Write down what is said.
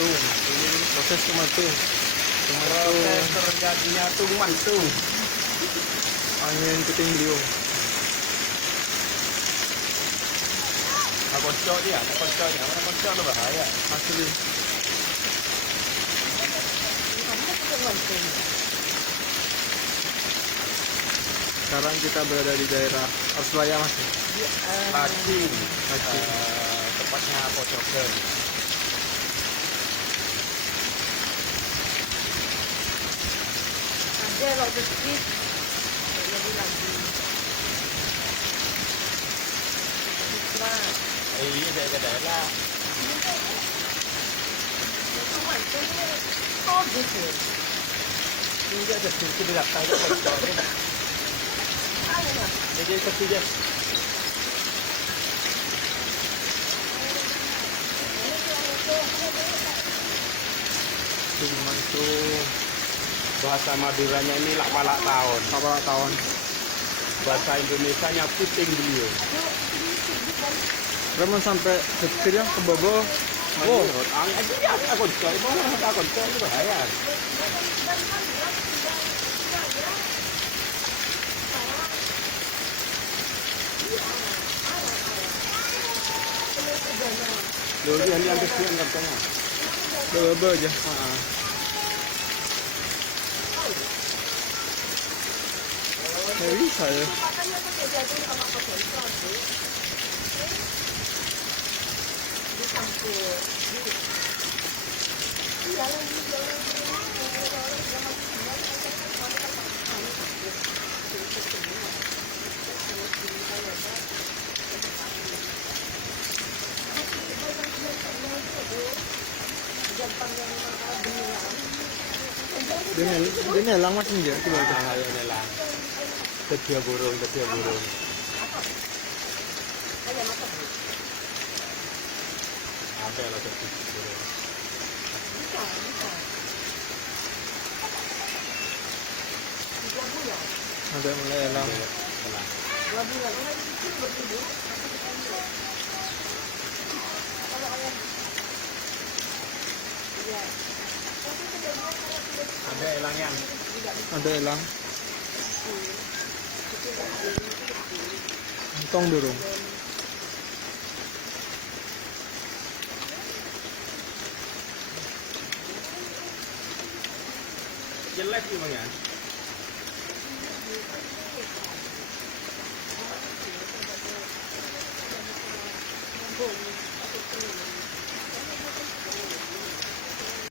tumantung. Ini proses tumantung. Proses terjadinya tumantung. Angin puting beliung. Kocok dia, kocoknya. Mana kocok lo bahaya. Asli. Sekarang kita berada di daerah Arsulaya masih. Lacing. Lacing. Tepatnya Pojokan. Ada waktu sedikit lagi. Iya, saya daerah. Oh gitu. Ini ada sedikit di belakang itu kocoknya. Jadi ketiga. Tumantung. Bahasa Maduranya ini lak-palak tahun. Apa tahun? Bahasa Indonesianya puting beliung. Remon sampai detik ya ke Bobo. Oh, aja ya, aku coba itu bahaya. Loh, yang kesian katanya. Bobo aja. Nggak bisa ya. Dia nelang mas enggak coba aja. Ayo nelang. Tedia burung. Apa lah tedia burung? Ada mulai elang. Ada elangnya. Ada elang. Untung burung. Jelek sih bang ya.